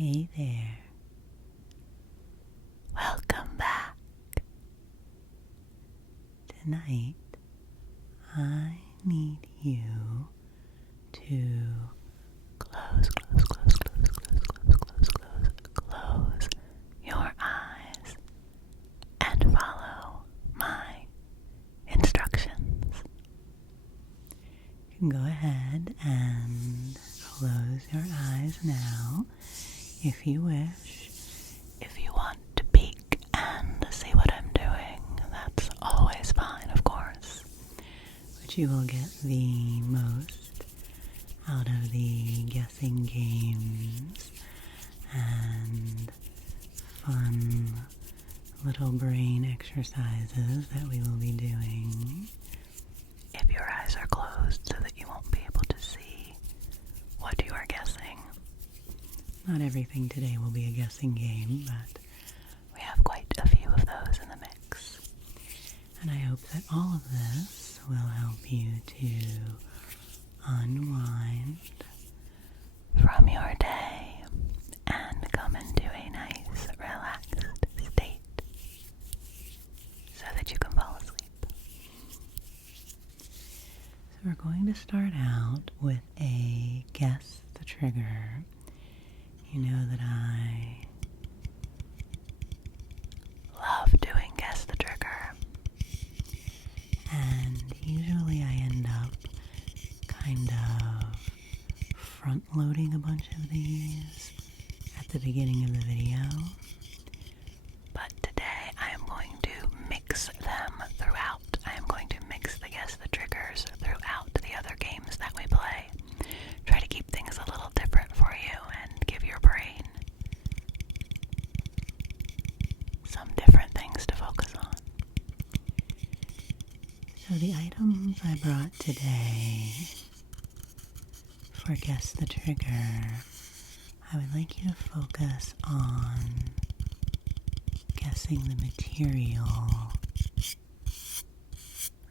Hey there. Welcome back. Tonight, I need you to close your eyes and follow my instructions. You can go ahead and close your eyes now if you wish. If you want to peek and see what I'm doing, that's always fine, of course. But you will get the most out of the guessing games and fun little brain exercises that we will be doing if your eyes are closed so that you won't be able to see what you are guessing. Not everything today will be a guessing game, but we have quite a few of those in the mix. And I hope that all of this will help you to unwind from your day and come into a nice, relaxed state so that you can fall asleep. So we're going to start out with a guess the trigger. You know that I love doing guess the trigger, and usually I end up kind of front-loading a bunch of these at the beginning of the video, but today I am going to mix them throughout. I am going to mix the guess the triggers throughout the other games that we play. Try to keep things a little different for you and give your brain some different things to focus on. So the items I brought today for Guess the Trigger, I would like you to focus on guessing the material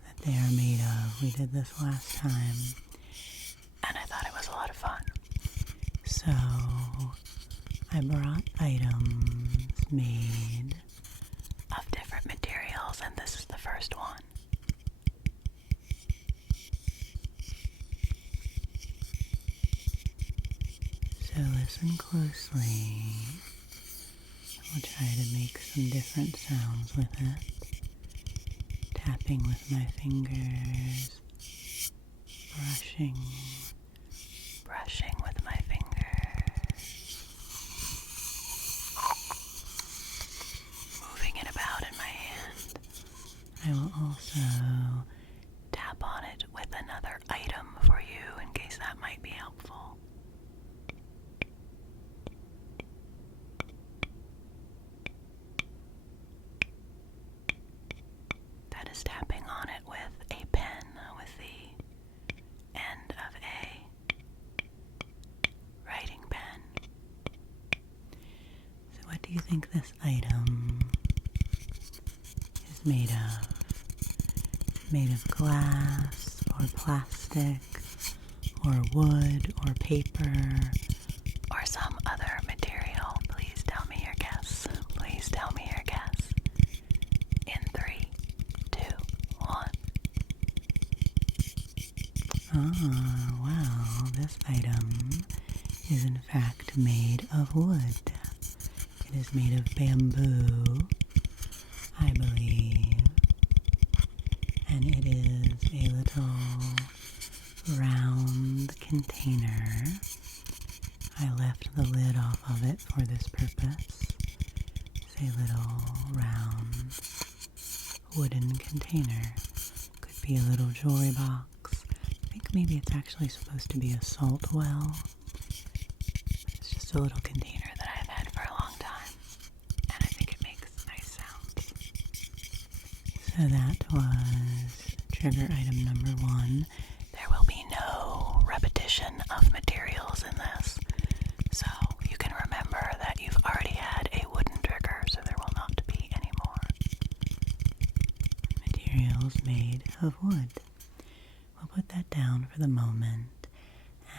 that they are made of. We did this last time, and I thought it was a lot of fun. So I brought items made of different materials, and this is the first one. So listen closely. I'll try to make some different sounds with it. Tapping with my fingers, brushing with my fingers, moving it about in my hand. I will also tap on it with another item for you in case that might be helpful. That is tapping on it with a pen with the end of a writing pen. So what do you think this item is made of? Made of glass or plastic or wood or paper or some other material? Please tell me your guess. Please tell me your guess. In 3, 2, 1. Ah, well, this item is in fact made of wood. It is made of bamboo, I believe, and it is a little round container. I left the lid off of it for this purpose. It's a little round wooden container. Could be a little jewelry box. I think maybe it's actually supposed to be a salt well. It's just a little container that I've had for a long time, and I think it makes nice sounds. So that was trigger item number 1. There will be no repetition of materials in this, so you can remember that you've already had a wooden trigger, so there will not be any more. Materials made of wood. We'll put that down for the moment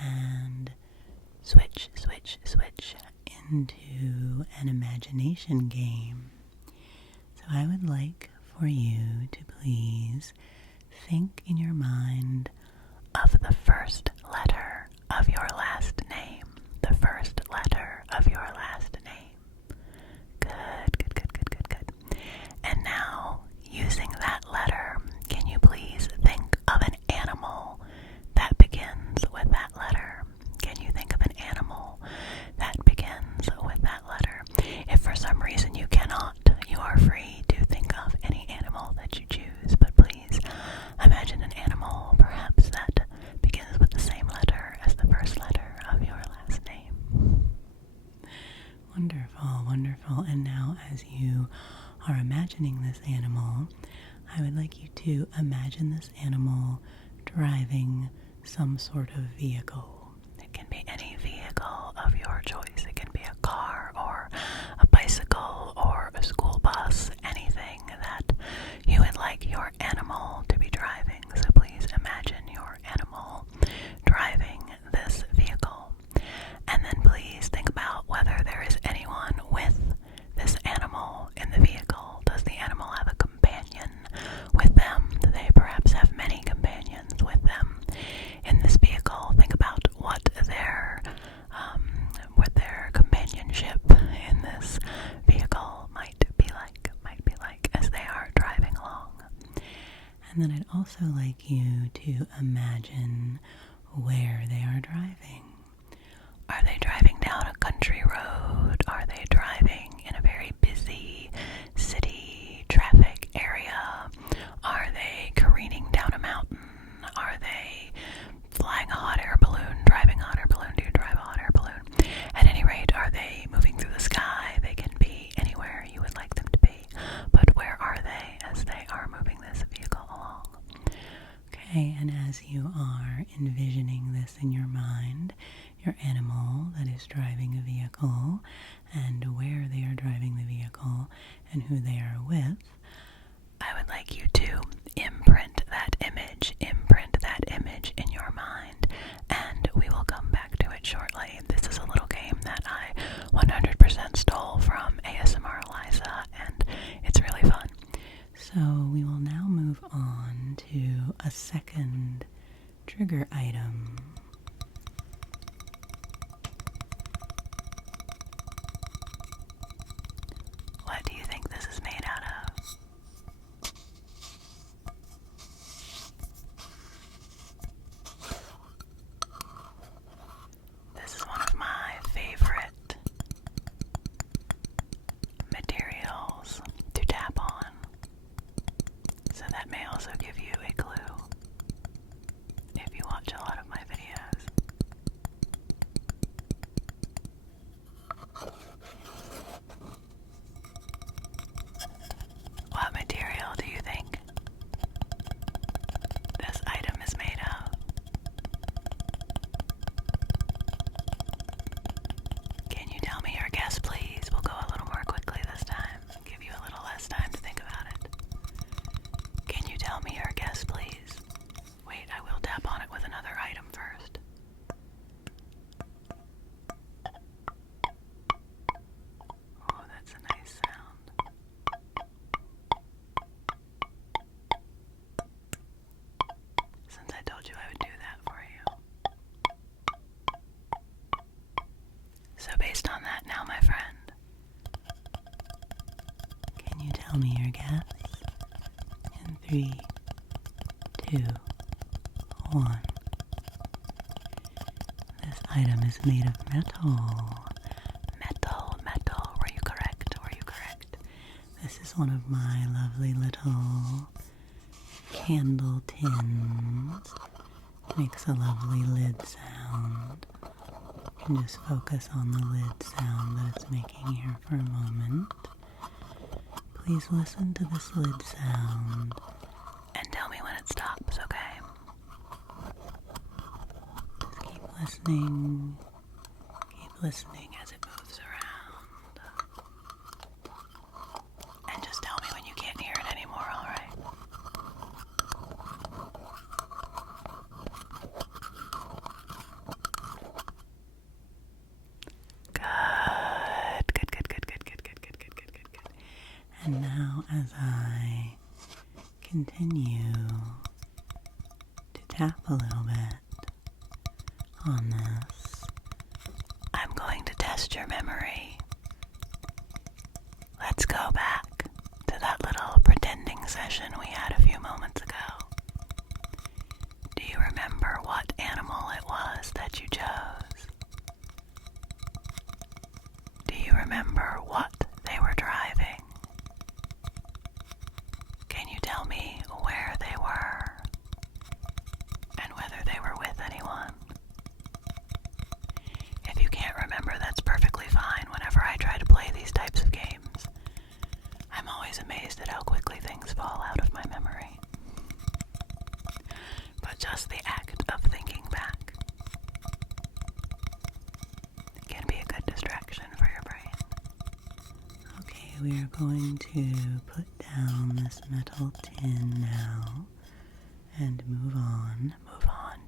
and switch into an imagination game. So I would like for you to please think in your mind of the first letter of your last name. The first letter of your last name. Good, good, good, good, good, good. And now, using that letter, can you please think of an animal that begins with that letter? Can you think of an animal that begins with that letter? If for some reason you cannot, you are free to think of any animal that you choose, but please imagine an animal perhaps that begins with the same letter as the first letter of your last name. Wonderful, wonderful. And now as you are imagining this animal, I would like you to imagine this animal driving some sort of vehicle. It can be any vehicle of your choice. It can be a car or a bicycle or a school bus, anything that you would like your animal to be driving. So please imagine your animal driving this vehicle. And then please think about whether there is anyone with this animal in the vehicle. Does the animal have a companion with them? Do they perhaps have many companions with them in this vehicle? Think about what their companionship in this vehicle might be like as they are driving along. And then I'd also like you to imagine where they are driving. Are they driving down a country road? Are they driving in a very busy city traffic area? Are they careening down a mountain? Are they flying a hot air balloon, driving a hot air balloon? Do you drive a hot air balloon? At any rate, are they moving through the sky? They can be anywhere you would like them to be. But where are they as they are moving this vehicle along? Okay, and as you are envisioning this in your mind, your animal that is driving a vehicle and where they are driving the vehicle and who they are with, I would like you to imprint that image in your mind, and we will come back to it shortly. This is a little game that I 100% stole from ASMR Eliza, and it's really fun. So we will now move on to a second trigger item. What do you think this is made out of? This is one of my favorite materials to tap on. So that may also give you a clue if you watch a lot of my videos. What material do you think this item is made of? Can you tell me your guess, please? We'll go a little more quickly this time. Give you a little less time to think about it. Can you tell me your guess, please? Wait, I will tap on it with another item first. Oh, that's a nice sound. Since I told you I would do that for you. So based on that now, my friend, can you tell me your guess? In 3, 2, 1. This item is made of metal. Metal. Were you correct? This is one of my lovely little candle tins. Makes a lovely lid sound. You can just focus on the lid sound that it's making here for a moment. Please listen to this lid sound and tell me when it stops, okay? Just keep listening as it moves around. And just tell me when you can't hear it anymore, alright? Good. continue to tap a little bit on this, I'm going to test your memory. Let's go back to that little pretending session we had a few moments ago. Do you remember what animal it was that you chose? Do you remember what they were driving? Can you tell me where they were and whether they were with anyone? If you can't remember, that's perfectly fine. Whenever I try to play these types of games, I'm always amazed at how quickly things fall out of my memory. But just the act of thinking back can be a good distraction for your brain. Okay, we are going to put down this metal tin now and move on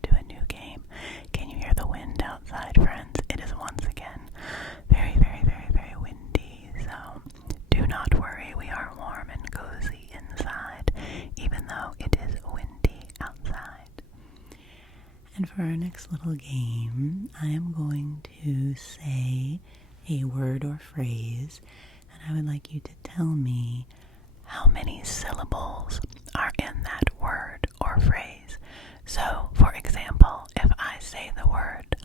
to a new game. Can you hear the wind outside, friends? It is once again very, very, very, very windy, so do not worry, we are warm and cozy inside, even though it is windy outside. And for our next little game, I am going to say a word or phrase, and I would like you to tell me how many syllables are in that word or phrase. So, for example, if I say the word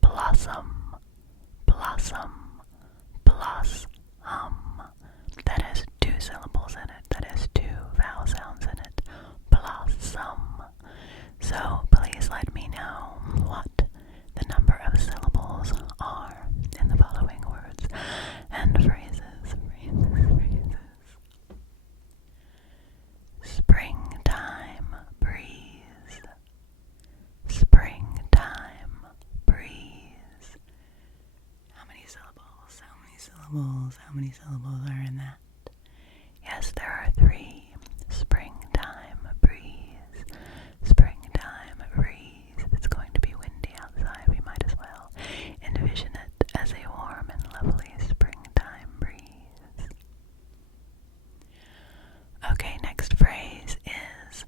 blossom, blossom, blossom, that has 2 syllables in it, that has 2 vowel sounds in it, blossom. So, please let me know what the number of syllables are in the following words and phrases. Springtime breeze. Springtime breeze. How many syllables? How many syllables? How many syllables are in that? Yes, there are 3. Springtime breeze. Springtime breeze. If it's going to be windy outside, we might as well envision it as a warm and lovely springtime breeze. Okay, next phrase is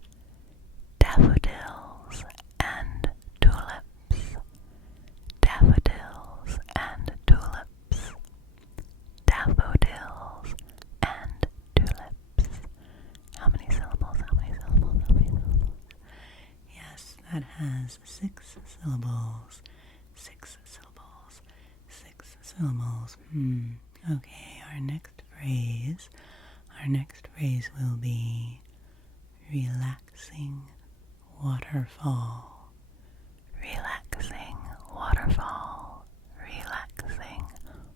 daffodils and tulips. Daffodils and tulips. Daffodils and tulips. How many syllables? How many syllables? How many syllables? Yes, that has 6 syllables. 6 syllables. 6 syllables. Okay, our next phrase will be relaxing waterfall. Relaxing waterfall. Relaxing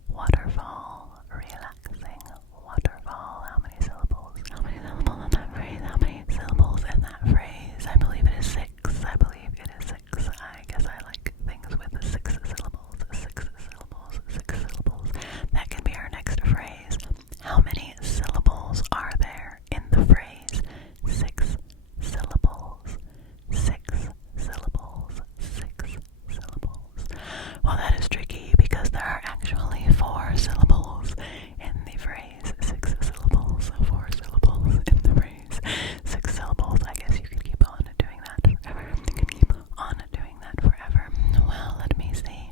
waterfall. Relaxing waterfall. How many syllables? How many syllables in that phrase? How many syllables in that phrase? I believe it is 6. I believe it is 6. I guess I like things with 6 syllables. 6 syllables. 6 syllables. That can be our next phrase. How many syllables are there in the phrase? 6 syllables. 6 syllables. 6 syllables. Well, that is tricky because there are actually 4 syllables in the phrase. 6 syllables. 4 syllables in the phrase. 6 syllables. I guess you could keep on doing that forever. You could keep on doing that forever. Well, let me see.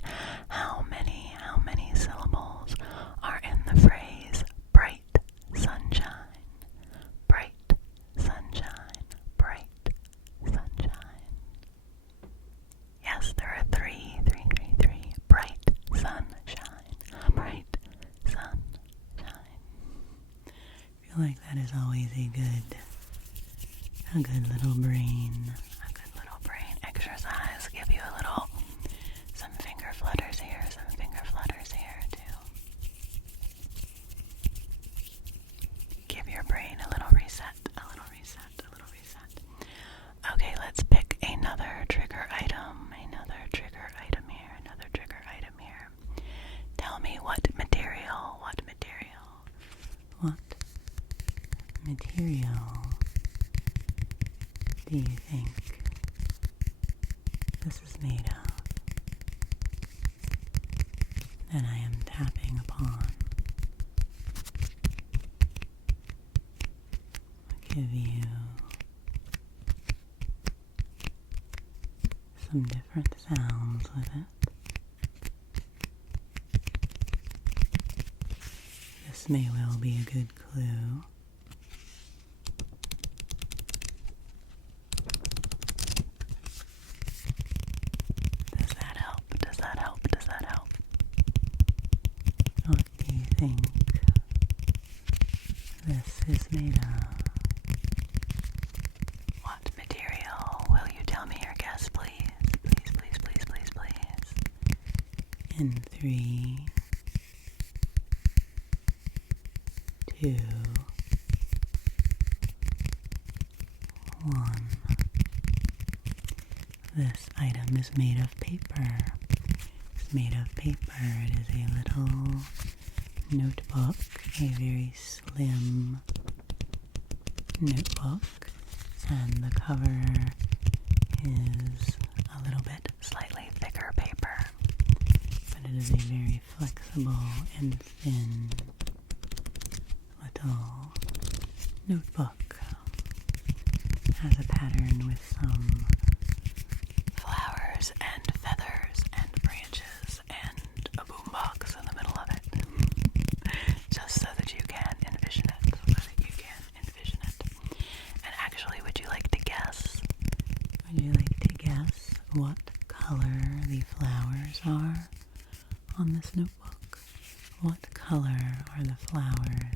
How many syllables are in the phrase bright sunshine? Bright sunshine. Bright sunshine. Yes, there are 3. Bright sunshine. Bright sunshine. I feel like that is always a good little brain exercise. Give you some finger flutters here, too. Give your brain a little reset. Okay, let's pick another trigger item here. Tell me what material do you think this is made of that I am tapping upon? I'll give you some different sounds with it. This may well be a good clue. Does that help? Does that help? Does that help? What do you think this is made of? What material? Will you tell me your guess, please? Please, please, please, please, please. In 3, 2, 1. This item is made of paper. It's made of paper. It is a little notebook, a very slim notebook, and the cover is a little bit slightly thicker paper, but it is a very flexible and thin little notebook. It has a pattern with some flowers and feathers and branches and a boombox in the middle of it, just so that you can envision it, And actually, would you like to guess? Would you like to guess what color the flowers are on this notebook? What color are the flowers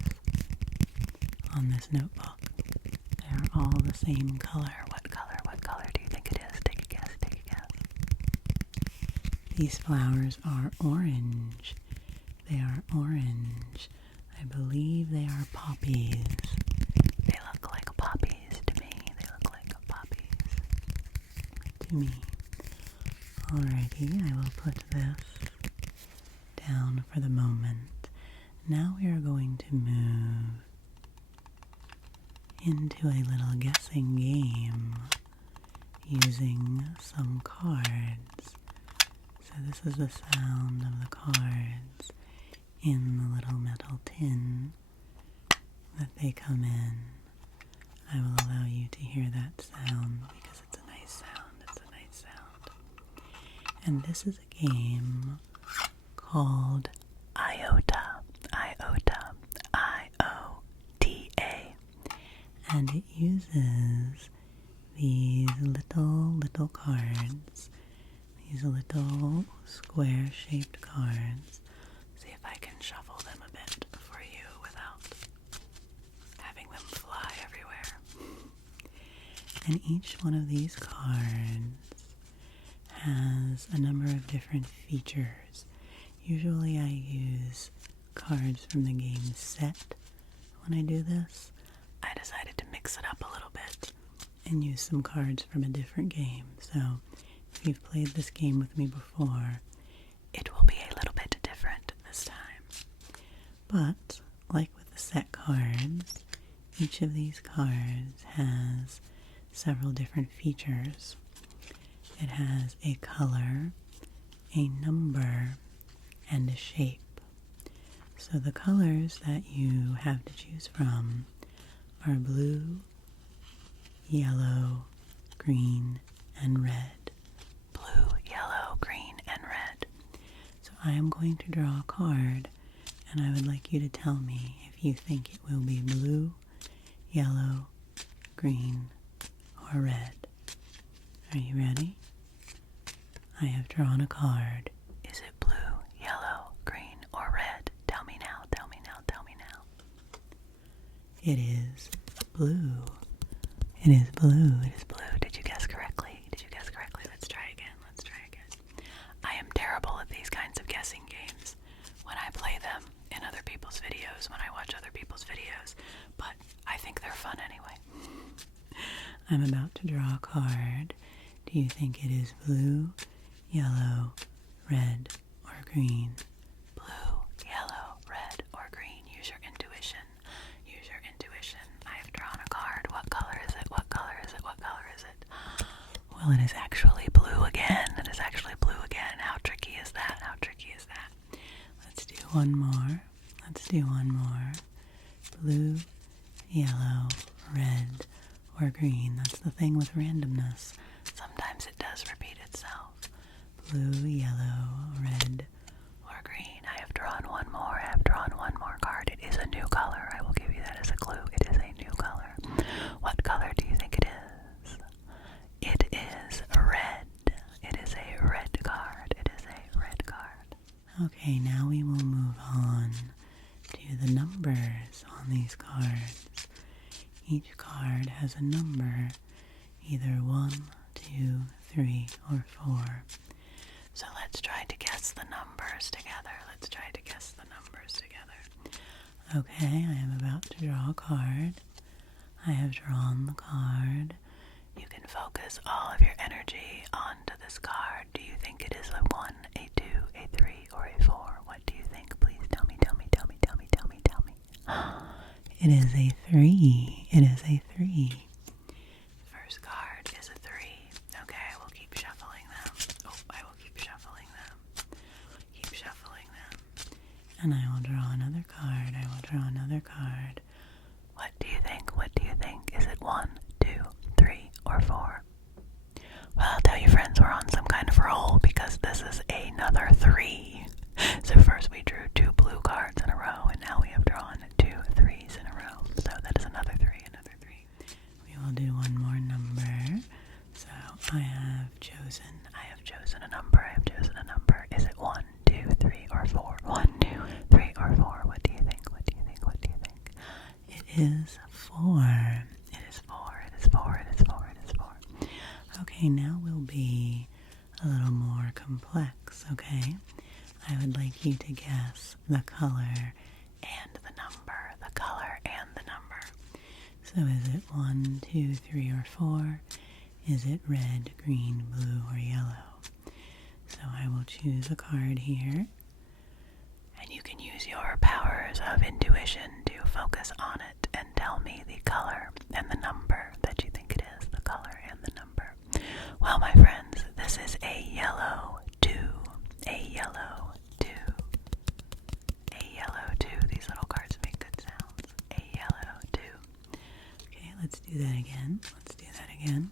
on this notebook? They are all the same color. What color? What color do you think it is? Take a guess, take a guess. These flowers are orange. They are orange. I believe they are poppies. They look like poppies to me. They look like poppies to me. Alrighty, I will put this down for the moment. Now we are going to move into a little guessing game using some cards. So this is the sound of the cards in the little metal tin that they come in. I will allow you to hear that sound because it's a nice sound. It's a nice sound. And this is a game called Iota. Iota. I-O-T-A. And it uses these little cards, these little square-shaped cards. See if I can shuffle them a bit for you without having them fly everywhere. And each one of these cards has a number of different features. Usually I use cards from the game set when I do this. I decided to mix it up a little bit and use some cards from a different game. So if you've played this game with me before, it will be a little bit different this time. But like with the set cards, each of these cards has several different features. It has a color, a number, and a shape. So the colors that you have to choose from are blue, yellow, green, and red. Blue, yellow, green, and red. So I am going to draw a card, and I would like you to tell me if you think it will be blue, yellow, green, or red. Are you ready? I have drawn a card. Is it blue, yellow, green, or red? Tell me now, tell me now, tell me now. It is blue. It is blue. It is blue. Did you guess correctly? Did you guess correctly? Let's try again. Let's try again. I am terrible at these kinds of guessing games when I play them in other people's videos, when I watch other people's videos, but I think they're fun anyway. I'm about to draw a card. Do you think it is blue, yellow, red, or green? Blue, yellow, red, or green. Use your intuition. Use your intuition. I have drawn a card. What color is it? What color is it? What color is it? Well, it is actually blue again. It is actually blue again. How tricky is that? How tricky is that? Let's do one more. Let's do one more. Blue, yellow, red, or green. That's the thing with randomness. Sometimes it does repeat itself. blue, yellow, red, or green. I have drawn one more. I have drawn one more card. It is a new color. I will give you that as a clue. It is a new color. What color do you think it is? It is red. It is a red card. It is a red card. Okay, now we will move on to the numbers on these cards. Each card has a number, either 1, 2, 3, or 4. So let's try to guess the numbers together. Let's try to guess the numbers together. Okay, I am about to draw a card. I have drawn the card. You can focus all of your energy onto this card. Do you think it is a 1, a 2, a 3, or a 4? What do you think? Please tell me, tell me, tell me, tell me, tell me, tell me. It is a 3. It is a 3. First card is a 3. Okay, I will keep shuffling them. Oh, I will keep shuffling them. Keep shuffling them. And I will draw another card. I will draw another card. What do you think? What do you think? Is it 1, 2, 3, or 4? Well, I'll tell you friends, we're on some kind of roll because this is another 3. So first we drew 2 blue cards in a row, and now we have drawn 2 3s in a row. So that is another 3, another 3. We will do one more number. So I have chosen a number. I have chosen a number. Is it 1, 2, 3, or 4? 1, 2, 3, or 4? What do you think? What do you think? What do you think? It is 4. It is 4. It is 4. It is 4. It is 4. Okay, now we'll be a little more complex, okay? I would like you to guess the color and the number. The color and the number. So is it 1, 2, 3, or 4? Is it red, green, blue, or yellow? So I will choose a card here. And you can use your powers of intuition to focus on it and tell me the color and the number that you think it is. The color and the number. Well, my friends, this is a yellow 2. A yellow 2. A yellow 2. These little cards make good sounds. A yellow 2. Okay, let's do that again. Let's do that again.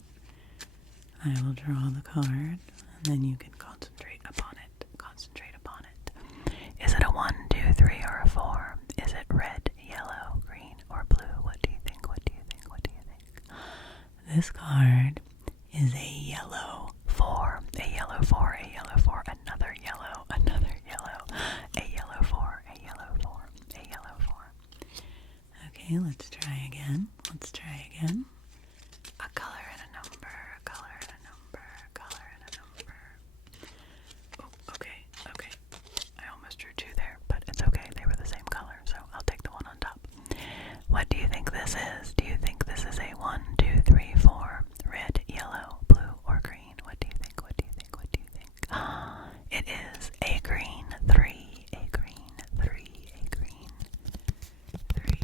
I will draw the card, and then you can concentrate upon it. Concentrate upon it. Is it a 1, 2, 3, or a 4? Is it red, yellow, green, or blue? What do you think? What do you think? What do you think? This card is a yellow 4. A yellow 4. A yellow 4. Another yellow. Another yellow. A yellow 4. A yellow 4. A yellow 4. Okay, let's try again. Let's try again. A color and a number. A color and a number. A color and a number. Oh, okay. Okay. I almost drew 2 there, but it's okay. They were the same color, so I'll take the one on top. What do you think this is? Do you think this is a 1, 2, 3, 4? Red, yellow, blue, or green? What do you think? What do you think? What do you think? It is a green 3. A green 3. A green 3.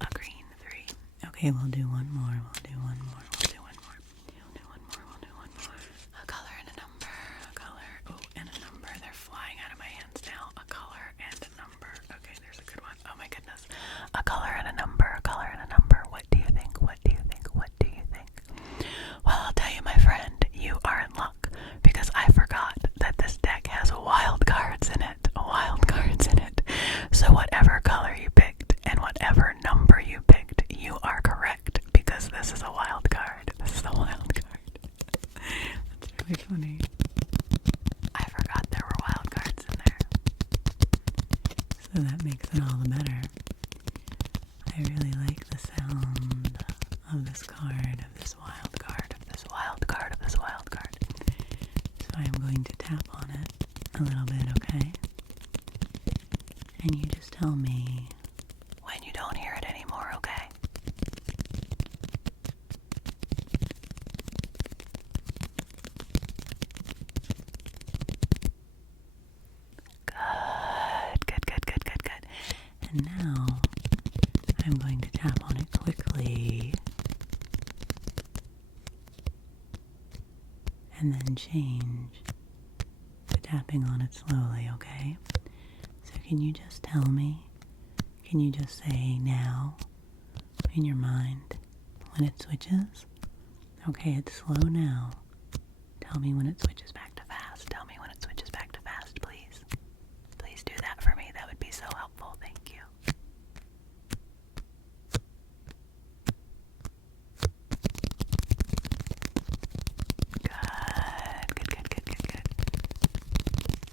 A green 3. Okay, we'll do one more. We'll do one more. We'll do one more. We'll do one more. We'll do one more. A color and a number. A color. Oh, and a number. They're flying out of my hands now. A color and a number. Okay, there's a good one. Oh my goodness. A color and a number. A color and a number. What do you think? What do you think? What do you think? Well, I'll tell you, my friend, you are in luck because I forgot that this deck has wild cards in it. Wild cards in it. So whatever color you picked and whatever number you picked, you are correct because this is a wild card. This is a wild card. That's really funny. I forgot there were wild cards in there. So that makes it all the better. I really like the sound of this card, of this wild card, of this wild card, of this wild card. So I'm going to tap on it a little bit, okay? And you just tell me when you don't hear it anymore, okay? Good, good, good, good, good, good. And now I'm going to tap on it quickly and then change to tapping on it slowly, okay? So can you just tell me, can you just say now in your mind when it switches? Okay, it's slow now. tell me when it switches back to fast. Tell me when it switches back to fast, please. Please do that for me. That would be so helpful. Thank you. Good.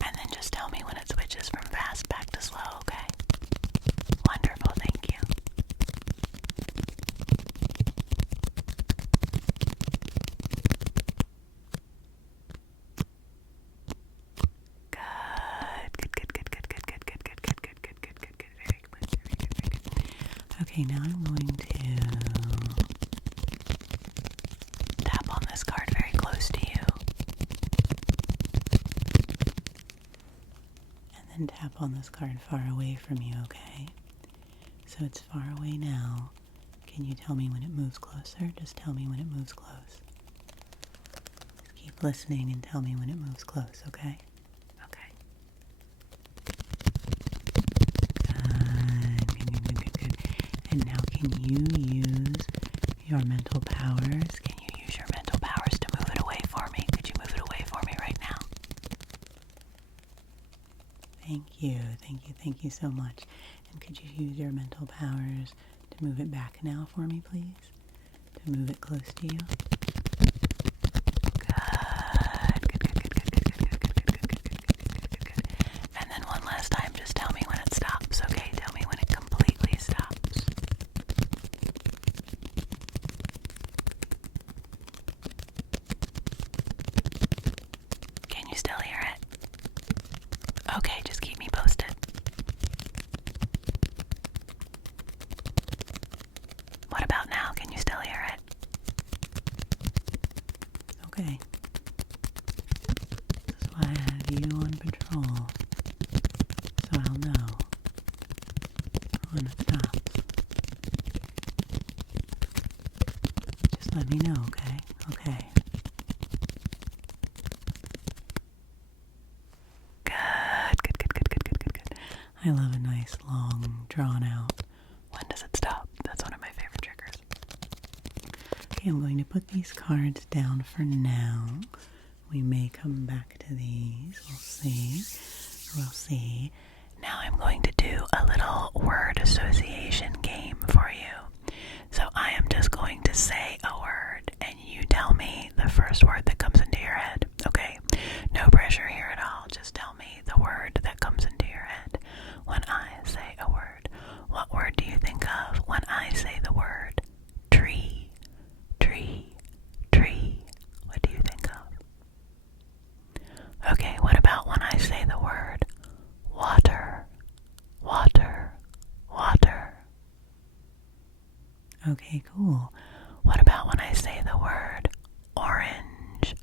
And then just tell me when it switches from fast back to slow, okay? Wonderful, thank you. Good. Very good. Okay, now I'm going to tap on this card very close to you. And then tap on this card far away from you, okay? So it's far away now. Can you tell me when it moves closer? Just tell me when it moves close. Just keep listening and tell me when it moves close, okay? Okay. Good. And now can you use your mental powers? Can you use your mental powers to move it away for me? Could you move it away for me right now? Thank you so much. And could you use your mental powers to move it back now for me, please? To move it close to you? Good. And then one last time, just tell me when it stops, okay? Tell me when it completely stops. Can you still hear it? Okay, just keep me posted. What about now? Can you still hear it? Okay. This is why I have you on patrol. So I'll know when it stops. Just let me know, okay? Okay. Good. I love a nice, long, drawn out. When does it stop? That's one of my favorite triggers. Okay, I'm going to put these cards down for now. We may come back to these. We'll see. Now I'm going to do a little word association game for you. So I am just going to say a word, and you tell me the first word that comes into your head, okay? No pressure here at all. Just tell me the word that comes into your head when I say a word. What word do you think of when I say the word tree? What do you think of? Okay, what about when I say the word water? Okay, cool. What about when I say the word orange?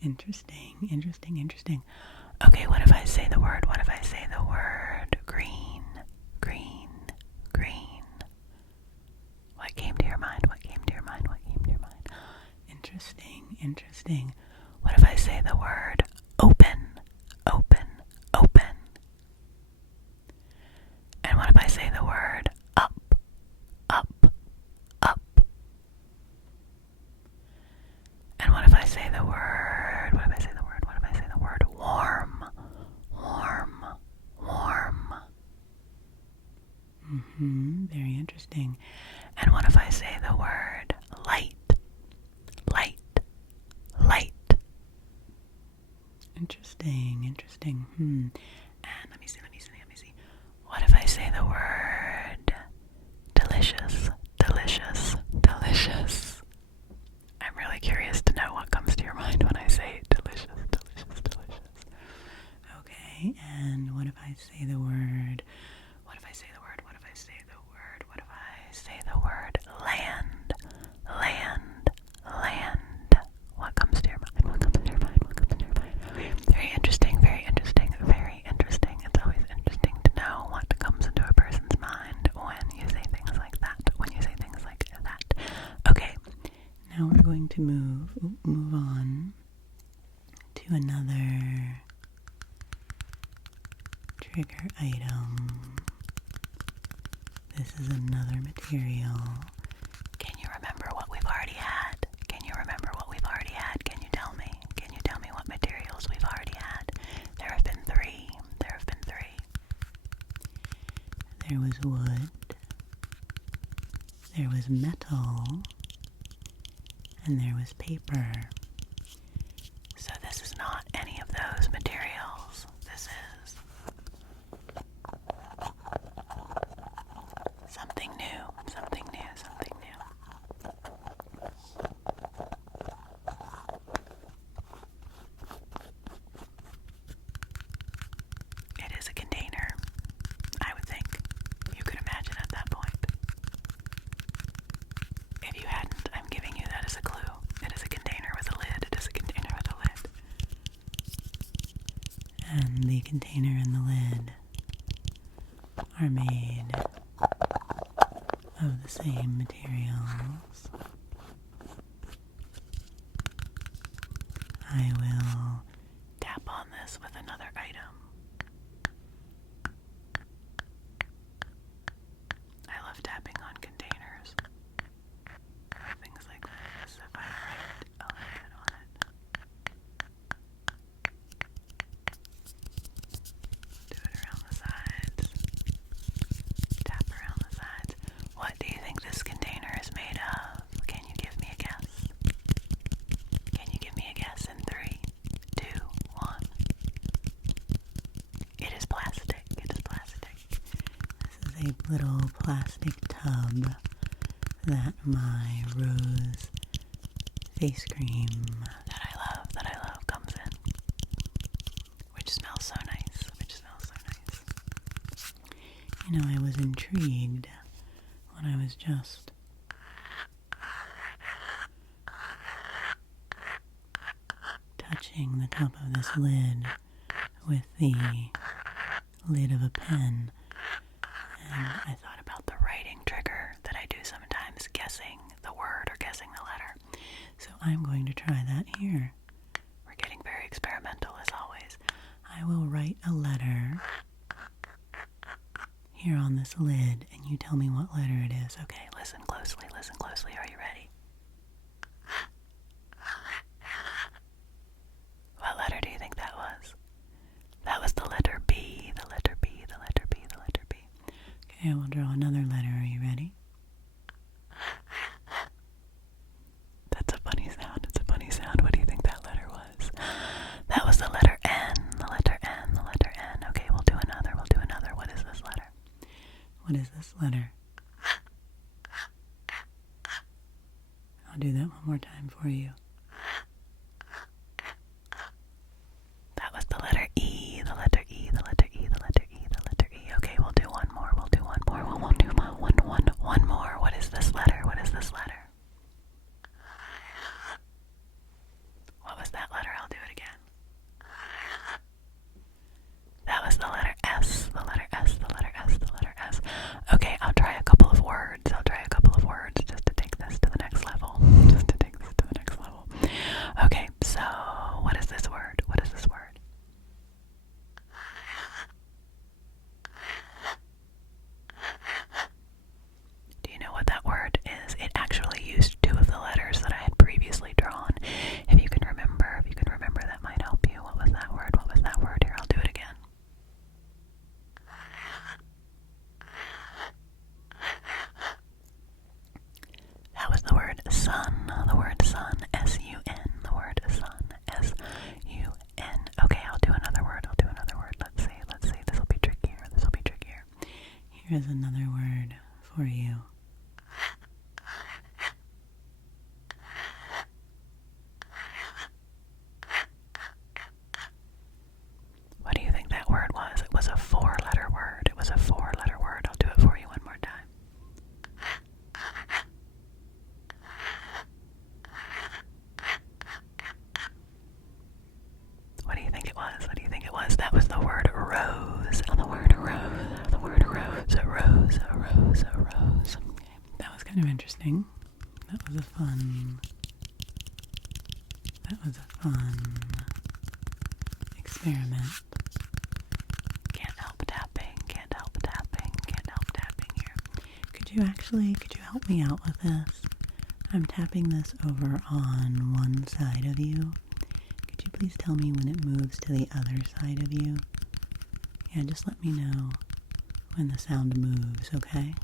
Interesting. Okay, what if I say the word green? What came to your mind? Interesting. What if I say the word open? And what if I say the word up? And what if I say the word warm? Very interesting. And what if I say the word light? Interesting. And let me see. What if I say the word delicious? I'm really curious to know what comes to your mind when I say delicious. Okay, and what if I say the word land? What comes to your mind? Very interesting. It's always interesting to know what comes into a person's mind when you say things like that. Okay, now we're going to move on to another trigger item. This is another material. Can you remember there was wood, there was metal, and there was paper. So this is not any of those materials. This is something new, something new, something new. It is a container, I would think. You could imagine at that point. If you hadn't, I'm giving you that as a clue. It is a container with a lid. It is a container with a lid. And the container and the lid are made of the same materials. I will tap on this with another item. I love tapping on containers. Things like this. If I write a lid on it. Do it around the sides. Tap around the sides. What do you think this container is made of? Can you give me a guess? Can you give me a guess in 3, 2, 1? It is plastic. It is plastic. This is a little plastic tub that my rose face cream that I love comes in. Which smells so nice. Which smells so nice. You know, I was intrigued when I was just touching the top of this lid with the lid of a pen, and I thought about the writing trigger that I do sometimes, guessing the word or guessing the letter. So I'm going to try that here. We're getting very experimental as always. I will write a letter here on this lid, and you tell me what letter it is. Okay, listen closely, listen closely. Are you ready? What letter do you think that was? That was the letter B, the letter B, the letter B, the letter B. Okay, I will draw another letter. Are you ready? That's a funny sound. It's a funny sound. What do you think that letter was? That was the letter N, the letter N, the letter N. Okay, we'll do another. We'll do another. What is this letter? What is this letter? I'll do that one more time for you. That was the letter E, the letter E, the letter E, the letter E, the letter E. Okay, we'll do one more. We'll do one more. We'll do one more. What is this letter? What is this letter? What was that letter? I'll do it again. That was the letter S, the letter S, the letter S, the letter S. Okay, I'll try a couple of words. I'll try a couple of words just to take this to the next level. Just to take this to the next level. Okay, so what is this word? What is this word? Do you know what that word is? It actually used 2 of the letters that I had previously drawn. If you can remember, that might help you. What was that word? What was that word? Here, I'll do it again. That was the word sun, the word sun, S-U-N, the word sun, S-U-N. Okay, I'll do another word. Let's see, this will be trickier. Here's another word for you. What do you think that word was? It was a 4-letter word. I'll do it for you one more time. What do you think it was? That was the word rose. The word rose. A rose. Okay. That was kind of interesting. That was a fun experiment. Can't help tapping here. Could you help me out with this? I'm tapping this over on one side of you. Could you please tell me when it moves to the other side of you? Yeah, just let me know when the sound moves, okay?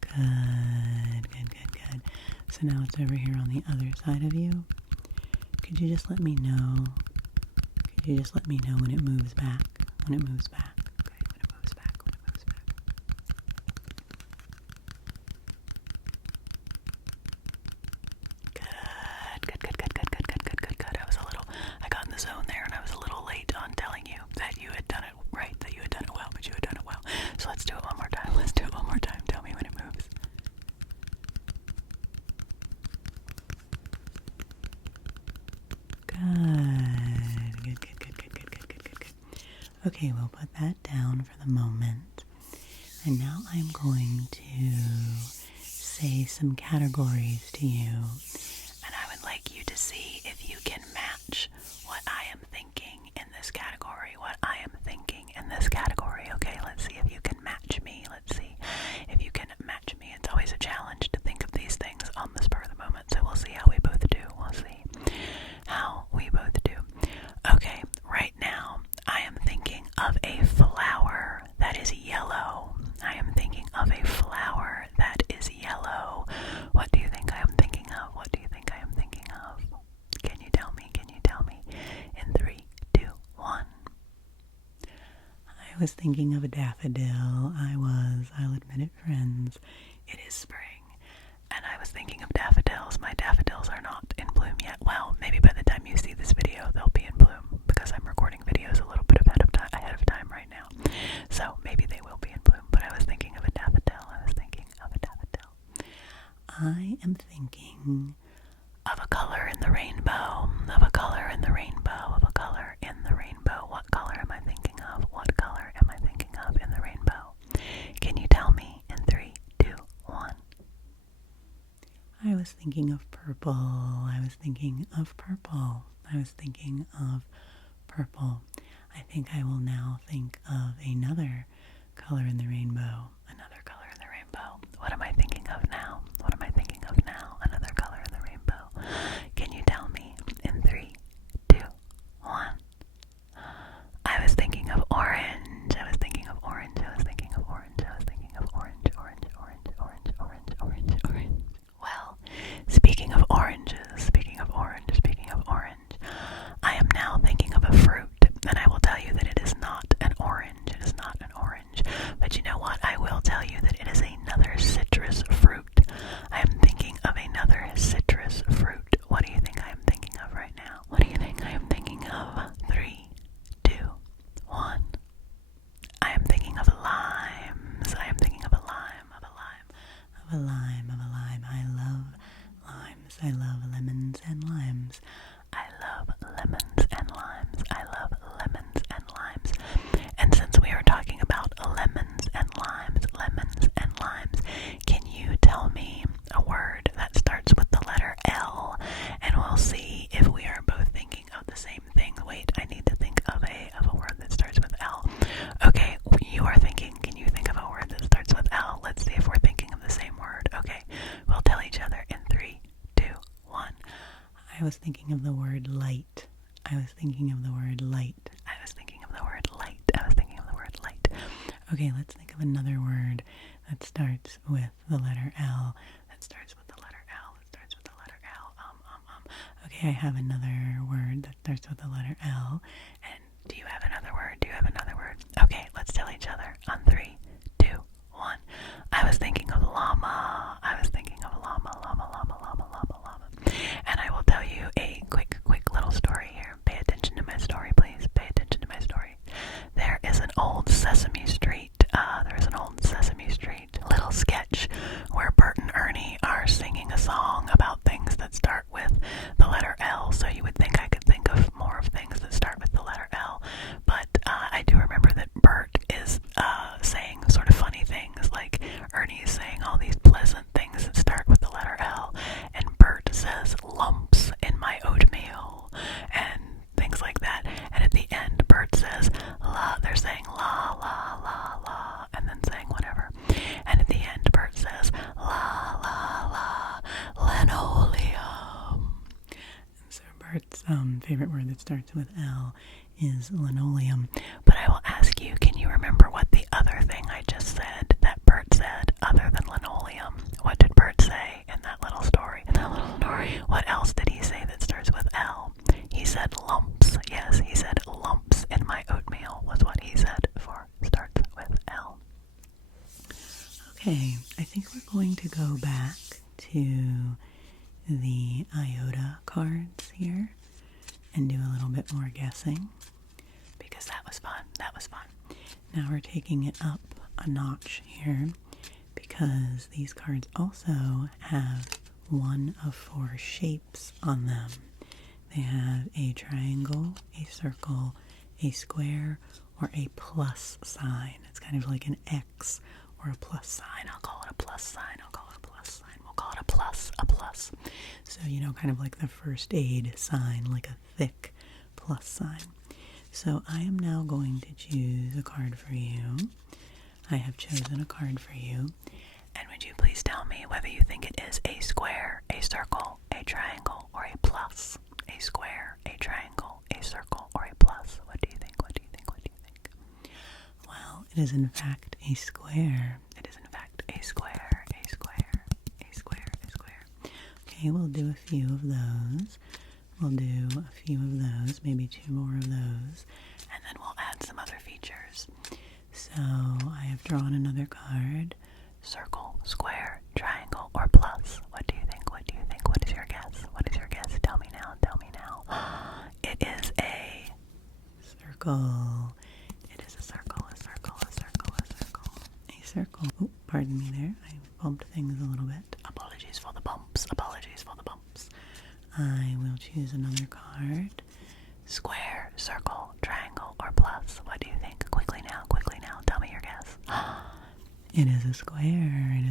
Good, good, good, good. So now it's over here on the other side of you. Could you just let me know? Could you just let me know when it moves back? When it moves back. Okay, when it moves back, when it moves back. Good. I got in the zone there and I was a little late on telling you that you had done it right, that you had done it well, but you had done it well. So let's do it one more time. Let's do it one more time. Tell me when it moves. Good. Okay, we'll put that down for the moment. And now I'm going to say some categories to you. And I would like you to see if you can match what I am thinking in this category. What I am thinking in this category. Okay, let's see if you can match me. Let's see if you can match me. It's always a challenge to think of these things on the spur of the moment. So we'll see how we both do. We'll see how we both do. Okay, right now I am thinking of a flower that is yellow. I am thinking of a flower that is yellow. What do you think I am thinking of? What do you think I am thinking of? Can you tell me? Can you tell me? In 3, 2, 1. I was thinking of a daffodil. I'll admit it, friends. It is spring. And I was thinking of daffodils. My daffodils are not in bloom yet. Well, maybe by the time you see this video, they'll be in bloom because I'm recording videos a little bit ahead of time right now. So maybe they will be in bloom, but I was thinking of a daffodil. I am thinking of a color in the rainbow, of a color in the rainbow, of a color in the rainbow. What color am I thinking of? What color am I thinking of in the rainbow? Can you tell me in 3, 2, 1? I was thinking of purple. I was thinking of purple. I think I will now think of another color in the rainbow. Another color in the rainbow. What am I thinking of now? What am I thinking of now? Another color in the rainbow. Can you tell me in 3, 2, 1? I was thinking of orange. I was thinking of orange. Well, speaking of oranges, I am now thinking of a fruit, and I will tell you that it is not an orange. But you know what? I will tell you that it is another citrus fruit. I am thinking of another citrus fruit. What do you think I am thinking of right now? What do you think I am thinking of? 3, 2, 1. I am thinking of limes. I am thinking of a lime. I love limes. I love lemons and limes. And since we are talking about lemons and limes, can you tell me a word that starts with the letter L? And we'll see if we are both thinking of the same thing. Wait, I need to think of a word that starts with L. Okay, you are thinking. Can you think of a word that starts with L? Let's see if we're thinking of the same word. Okay, we'll tell each other in 3, 2, 1. I was thinking of the word light. Okay, let's think of another word that starts with the letter L. Okay, I have another word that starts with the letter L. And do you have another word? Okay, let's tell each other on 3, 2, 1. I was thinking of llama. And I will tell you a quick little story here. Pay attention to my story, please. There is an old Sesame Street little sketch where Bert and Ernie are singing a song about things that start with the letter L. So you would think I could think of more of things that start with the letter L. But I do remember that Bert is saying sort of funny things, like Ernie is saying, favorite word that starts with L is linoleum. But I will ask you, can you remember what the other thing I just said that Bert said other than linoleum? What did Bert say in that little story? What else did he say that starts with L? He said lumps. Yes, he said lumps in my oatmeal was what he said for starts with L. Okay, I think we're going to go back to the Iota cards here and do a little bit more guessing because that was fun. Now we're taking it up a notch here because these cards also have one of 4 shapes on them. They have a triangle, a circle, a square, or a plus sign. It's kind of like an X or a plus sign. I'll call it a plus sign. We'll call it a plus. So, kind of like the first aid sign, like a thick plus sign. So I am now going to choose a card for you. I have chosen a card for you. And would you please tell me whether you think it is a square, a circle, a triangle, or a plus? A square, a triangle, a circle, or a plus? What do you think? Well, it is in fact a square. Okay, we'll do a few of those. Maybe 2 more of those. And then we'll add some other features. So I have drawn another card. Circle, square, triangle, or plus. What do you think? What is your guess? Tell me now. It is a circle. Oh, pardon me there. I bumped things a little bit. Apologies for the bumps. I will choose another card. Square, circle, triangle, or plus. What do you think? Quickly now. Tell me your guess. It is a square.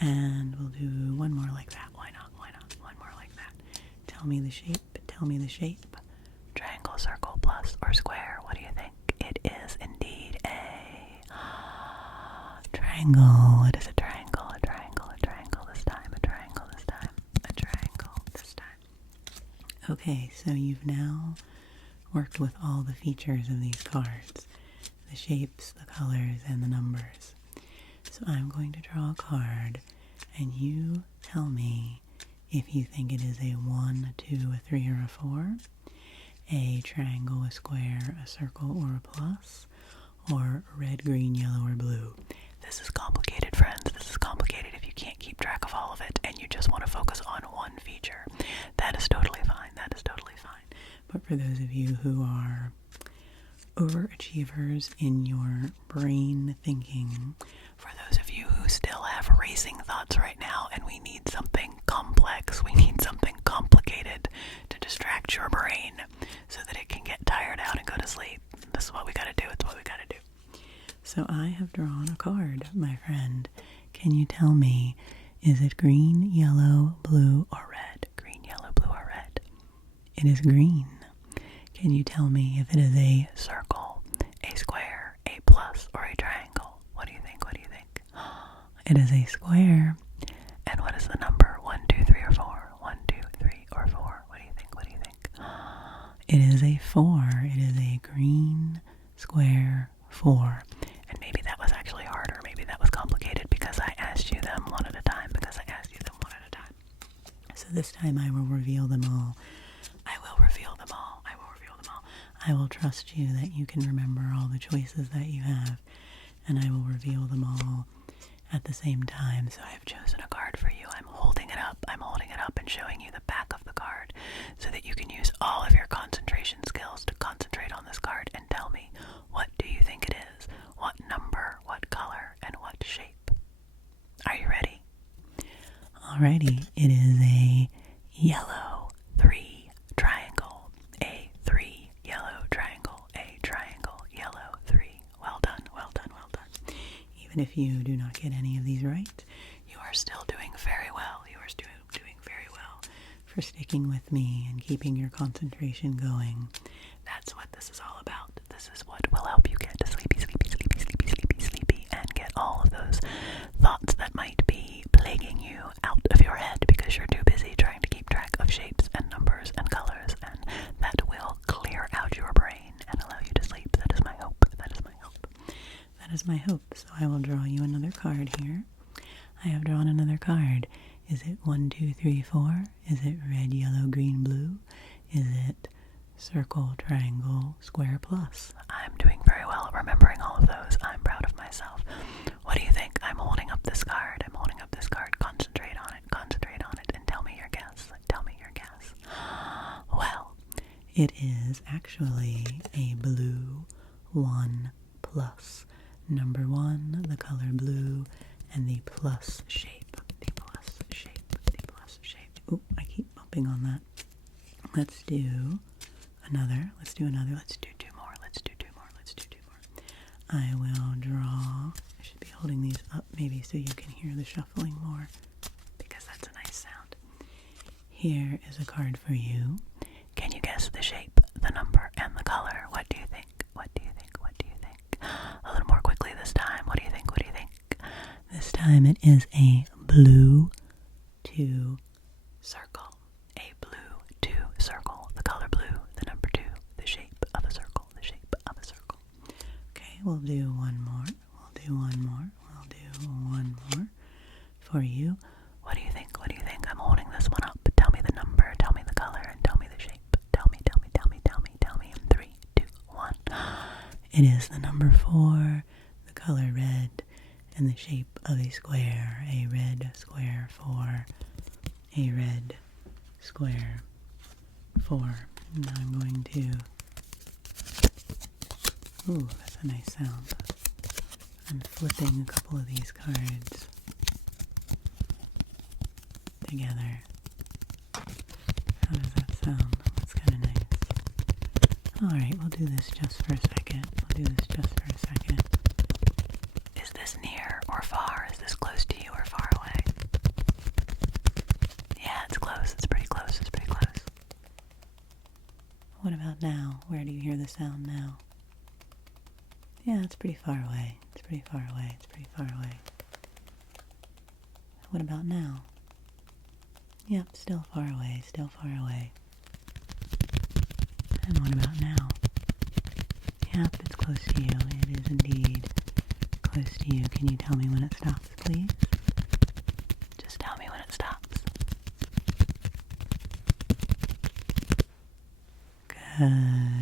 And we'll do one more like that. Why not? One more like that. Tell me the shape. Triangle, circle, plus, or square. What do you think? It is indeed a triangle. It is a triangle this time. Okay, so you've now worked with all the features of these cards. The shapes, the colors, and the numbers. So I'm going to draw a card, and you tell me if you think it is a 1, 2, a 3, or a 4, a triangle, a square, a circle, or a plus, or red, green, yellow, or blue. This is complicated, friends. This is complicated if you can't keep track of all of it and you just want to focus on one feature. That is totally fine. But for those of you who are overachievers in your brain thinking, for those of you who still have racing thoughts right now and we need something complex, we need something complicated to distract your brain so that it can get tired out and go to sleep. This is what we gotta do. So I have drawn a card, my friend. Can you tell me, is it green, yellow, blue, or red? It is green. Can you tell me if it is a circle, a square, a plus, or a triangle? What do you think? It is a square. And what is the number? 1, 2, 3, or 4? 1, 2, 3, or 4? What do you think? It is a 4. It is a green square 4. And maybe that was actually harder. Maybe that was complicated because I asked you them one at a time. So this time I will reveal them all. I will trust you that you can remember all the choices that you have, and I will reveal them all at the same time. So I have chosen a card for you. I'm holding it up and showing you the back of the card so that you can use all of your concentration skills to concentrate on this card and tell me, what do you think it is? What number, what color, and what shape? Are you ready? Alrighty, it is a yellow 3 triangle, a 3 yellow triangle, a triangle yellow 3. Well done. Even if you do not get any of these right, you are still doing very well. For sticking with me and keeping your concentration going. That's what this is all about. This is what will help you get sleepy, and get all of those thoughts that might be plaguing you out of your head because you're too busy trying to keep track I will draw you another card here. I have drawn another card. Is it 1, 2, 3, 4? Is it red, yellow, green, blue? Is it circle, triangle, square, plus? I'm doing very well at remembering all of those. I'm proud of myself. What do you think? I'm holding up this card. I'm holding up this card. Concentrate on it, and tell me your guess. Tell me your guess. Well, it is actually a blue 1 plus. Number 1, the color blue, and the plus shape. Ooh, I keep bumping on that. Let's do another. Let's do 2 more. I will draw. I should be holding these up maybe so you can hear the shuffling more, because that's a nice sound. Here is a card for you. Can you guess the shape, the number, and the color? What do you think? A little more quickly this time. What do you think? This time it is a blue 2 circle. A blue 2 circle. The color blue, the number 2, the shape of a circle. Okay, we'll do one more. For you. What do you think? I'm holding this one up. Tell me the number, tell me the color, and tell me the shape. Tell me. In 3, 2, 1. It is the number 4, the color red, and the shape of a square. A red square 4. A red square 4. Now I'm going to... Ooh, that's a nice sound. I'm flipping a couple of these cards together. How does that sound? That's kind of nice. Alright, we'll do this just for a second. Is this near or far? Is this close to you or far away? Yeah, it's close. It's pretty close. What about now? Where do you hear the sound now? Yeah, it's pretty far away. What about now? Yep, still far away. And what about now? Yep, it's close to you. It is indeed close to you. Can you tell me when it stops, please? Just tell me when it stops. Good.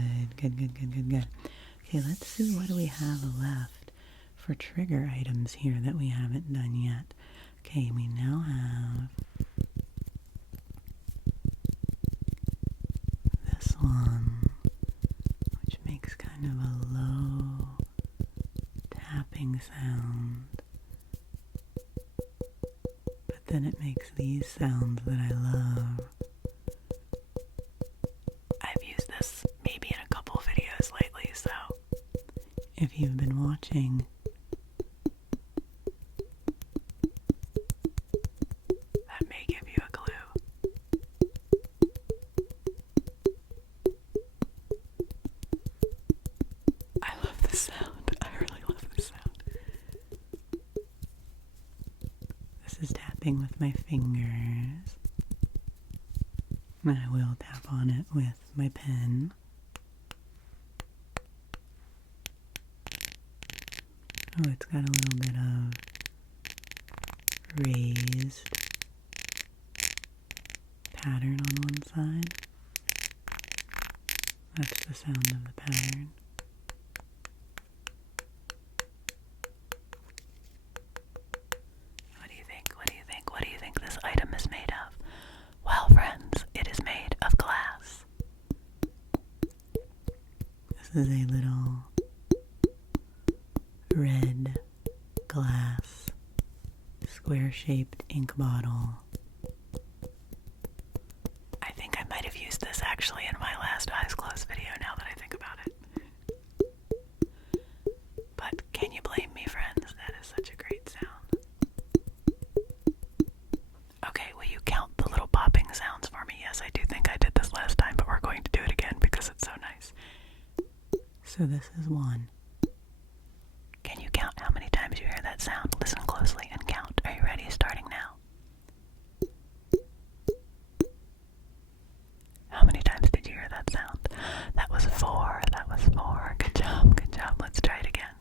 Okay, let's see, what do we have left for trigger items here that we haven't done yet? Okay, we now have this one, which makes kind of a low tapping sound, but then it makes these sounds that I love. I've used this maybe in a couple videos lately, so if you've been watching, that may give you a clue. I love this sound. I really love this sound. This is tapping with my fingers. I will tap on it with my pen. Oh, it's got a little bit of raised pattern on one side. That's the sound of the pattern. What do you think this item is made of? Well, friends, it is made of glass. This is a little red glass square-shaped ink bottle. I think I might have used this actually in my last Eyes Closed video now that I think about it. But can you blame me, friends? That is such a great sound. Okay, will you count the little popping sounds for me? Yes, I do think I did this last time, but we're going to do it again because it's so nice. So this is 1. Can you count how many times you hear that sound? Listen closely and count. Are you ready? Starting now. How many times did you hear that sound? That was 4. Good job. Let's try it again.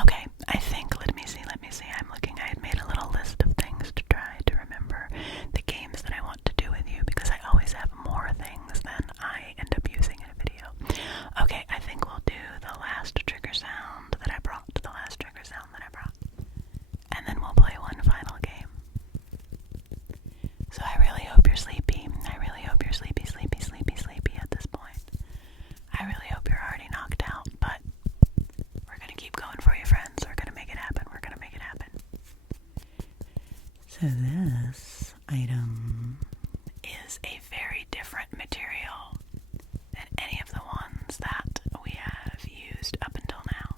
Okay, I think, let me see, I'm looking, I had made a little list of things to try to remember the games that I want to do with you, because I always have more things than I end up using in a video. Okay, I think we'll do the last trigger sound that I brought, and then we'll play one final game. So I really hope you're sleepy. I really hope you're sleepy at this point. I really hope you're already knocked out, but we're gonna keep going for you, friends. We're gonna make it happen. So this item is a very different material than any of the ones that we have used up until now.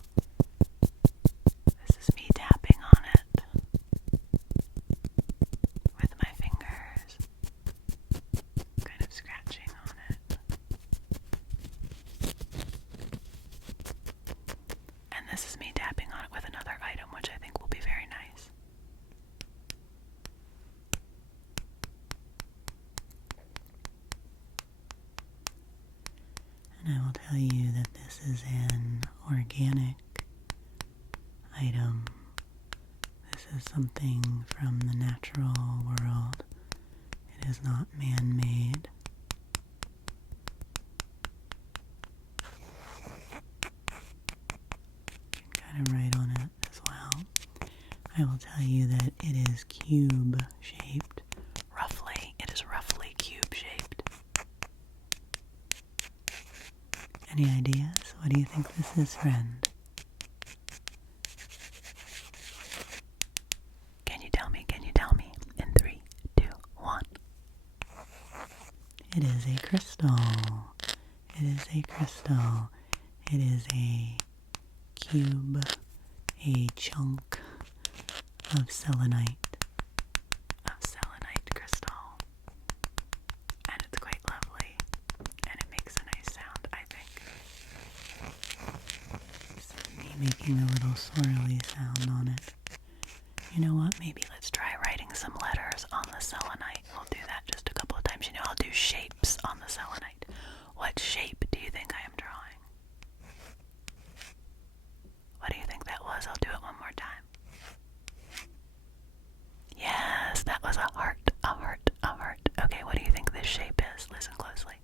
This is me tapping on it with my fingers, kind of scratching on it. And this is me tapping on it with another item, which I think will be very nice. And I will tell you that this is an organic item. This is something from the natural world. It is not man-made. You can kind of write on it as well. I will tell you that it is cube-shaped. It is roughly cube-shaped. Any ideas? What do you think this is, friend? Can you tell me? In 3, 2, 1. It is a crystal. It is a cube, a chunk of selenite crystal. And it's quite lovely. And it makes a nice sound, I think. This is me making a little swirly sound on it. You know what? Maybe let's try writing some letters on the selenite. We'll do that just a couple of times. You know, I'll do shapes on the selenite. What shape do you think I am drawing? What do you think that was? I'll do it one more time. Yes, that was a heart. Okay, what do you think this shape is? Listen closely.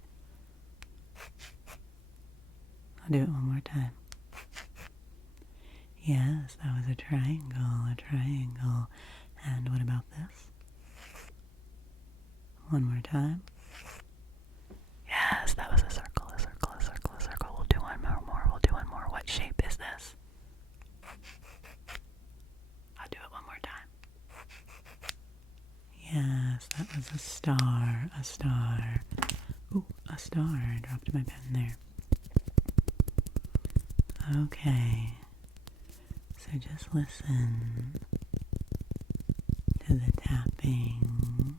I'll do it one more time. Yes, that was a triangle. And what about this? One more time. Yes, that was a circle. We'll do one more. What shape is this? I'll do it one more time. Yes, that was a star. Ooh, a star. I dropped my pen there. Okay. So just listen to the tapping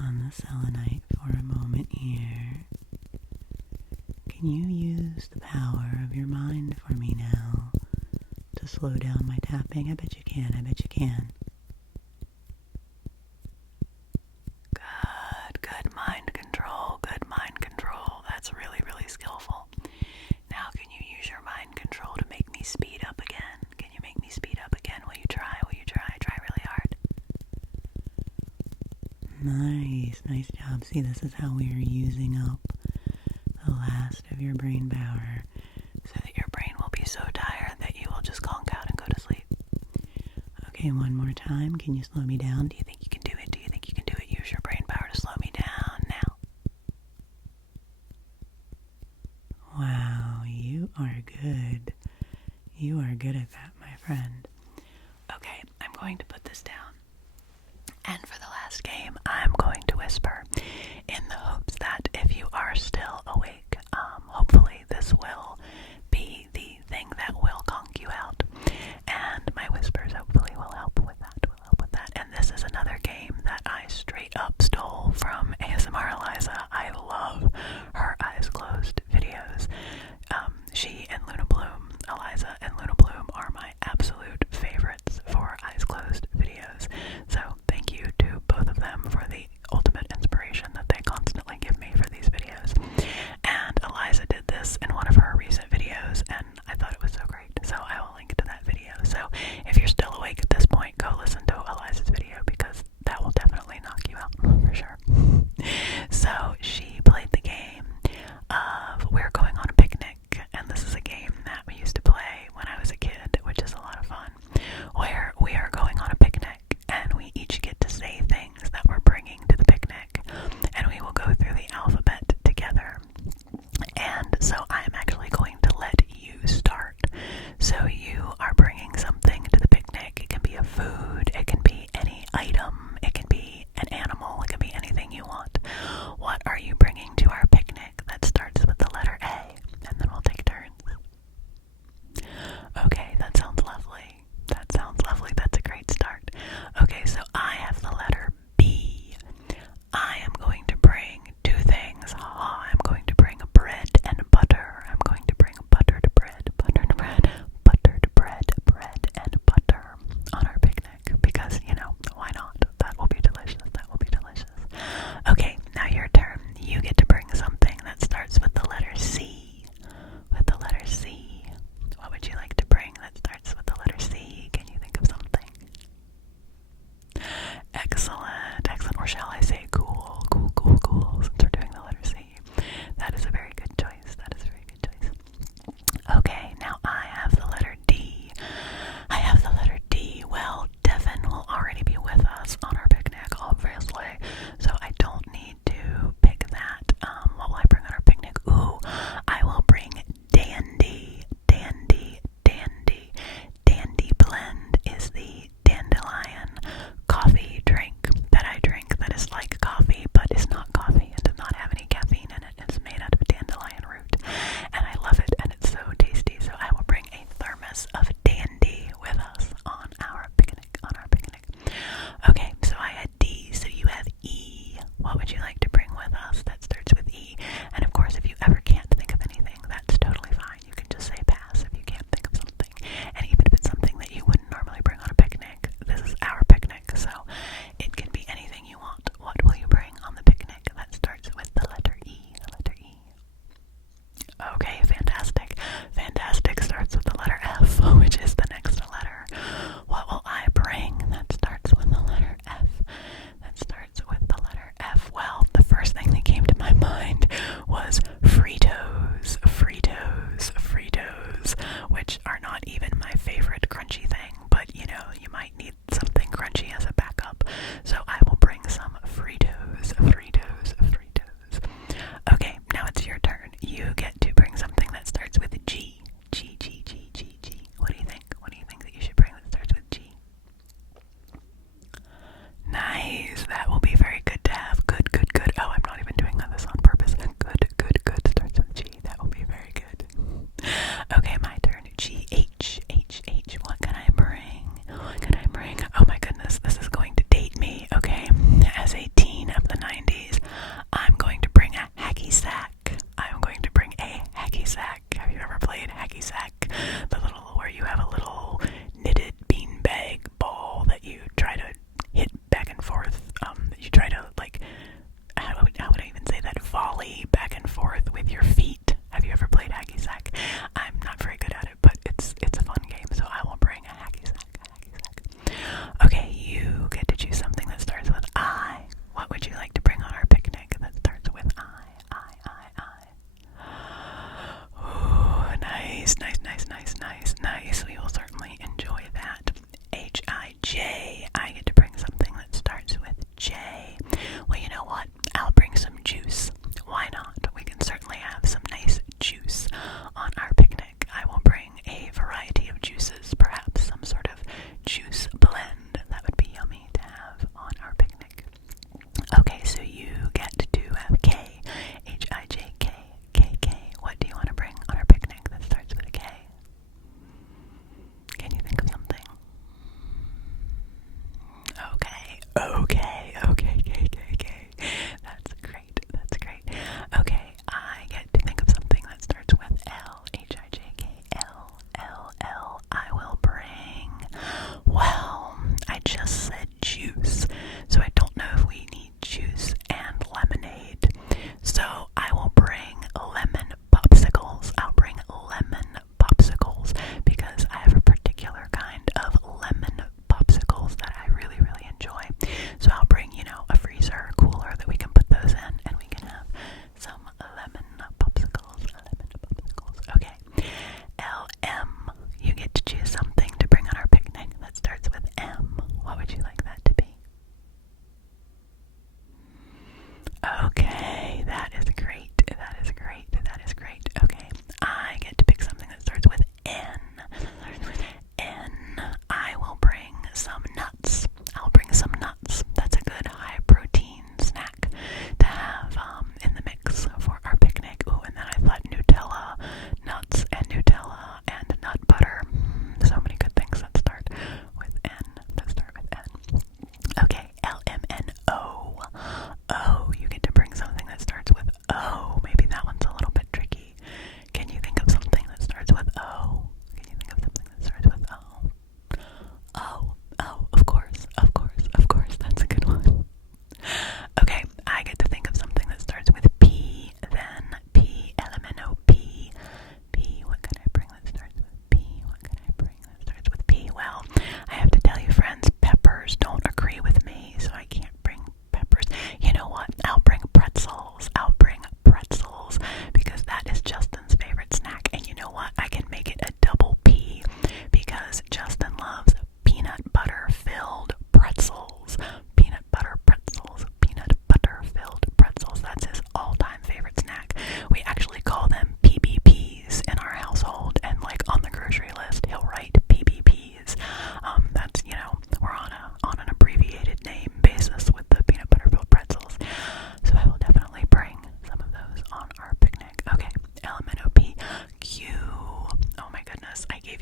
on the selenite for a moment here. Can you use the power of your mind for me now to slow down my tapping? I bet you can. Good mind control. That's really, really skillful. Now can you use your mind control to make me speed up again? Can you make me speed up again? Will you try? Try really hard. Nice job. See, this is how we are using up the last of your brain power, so that your brain will be so tired that you will just conk out and go to sleep. Okay, one more time. Can you slow me down? Do you think you can do it? Use your brain power to slow me down now. Wow, you are good. You are good at that, my friend. Okay, I'm going to put this down. And for the last game, I'm going to whisper in the hopes that if you are still awake, hopefully this will be the thing that will conk you out. And my whispers hopefully will help with that. And this is another game that I straight up stole from ASMR Eliza. I love her eyes closed videos. She and Luna Bloom, Eliza and Luna Bloom, are my absolute favorites for eyes closed videos. So thank you to both of them for the ultimate inspiration that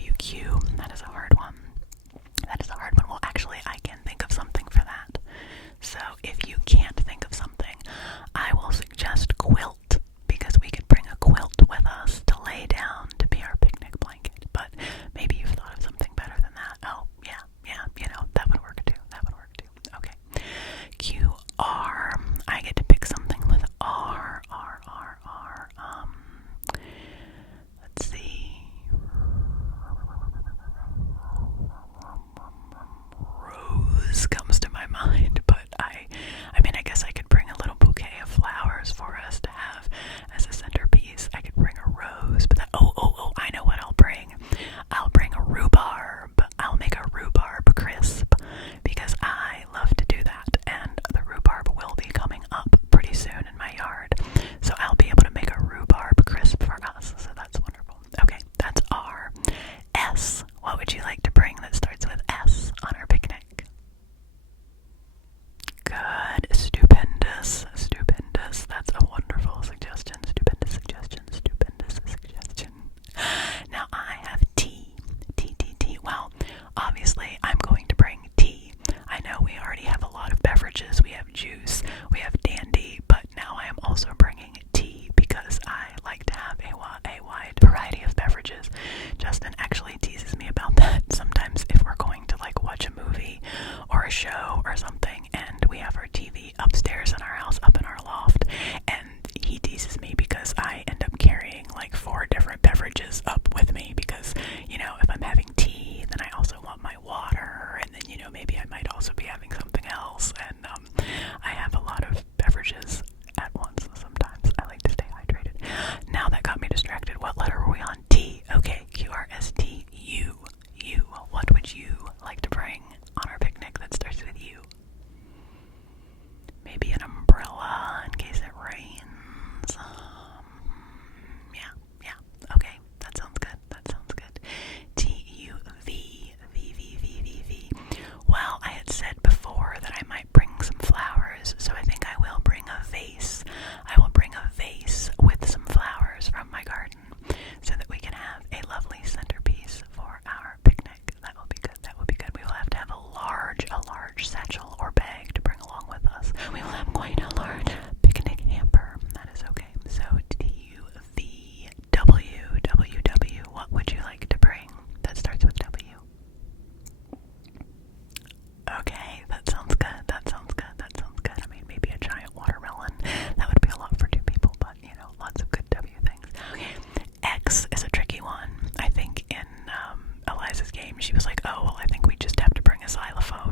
you Q. That is a hard one. That is a hard one. Well, actually, I can think of something for that. So if you can't think of something, I will suggest quilt, because we could bring a quilt with us to lay down to be our picnic blanket. But maybe you've thought of something better than that. Oh, yeah, that would work too. Okay. QR. I get to pick something with R. Let's see. Rose comes to my mind, but I mean, I guess I could bring a little bouquet of flowers for us to have as a centerpiece. I could bring a rose, but I know what I'll bring. I'll bring a rhubarb. I'll make a rhubarb crisp, because I love to do that, and the rhubarb will be coming up pretty soon in my yard, so I'll be able to make a rhubarb crisp for us, so that's wonderful. Okay, that's R. S. What would you like to bring that starts with S on our picnic? Good. Stupendous. That's a wonderful suggestion. Stupendous suggestion. Now I have tea. Tea. Well, obviously I'm going to bring tea. I know we already have a lot of beverages. We have juice, we have dandy, but now I am also bringing tea because I like to have a wide variety of beverages. Justin actually teases me about that sometimes if we're going to like watch a movie or a show or something, and we have our TV upstairs in our house, up in our loft, and he teases me because I end up carrying like 4 different beverages up with me, because, you know, if I'm having tea, then I also want my water, and then, you know, maybe I might also be having something else, and I have a lot of beverages at once. Sometimes I like to stay hydrated. Now that got me distracted. What letter were we on? T. Okay, QRST. U. What would you like to bring on our picnic that starts with U? Maybe an umbrella in case it rains. Yeah. Okay, that sounds good. TUV. V. Well, I had said before that I might bring some flowers, so I think I will bring a vase. I will bring a vase with some flowers from my garden, so that we can have a lovely centerpiece for our picnic. That will be good. We will have to have a large satchel or bag to bring along with us. We will have quite a large picnic hamper. That is okay. So TUVW. What would you like to bring that starts with W? Okay, that sounds good. I mean, maybe a giant watermelon. That would be a lot for 2 people, but, you know, lots of good W things. Okay. X is a tricky one. I think in Eliza's game, she was like, oh, well, I think we just have to bring a xylophone.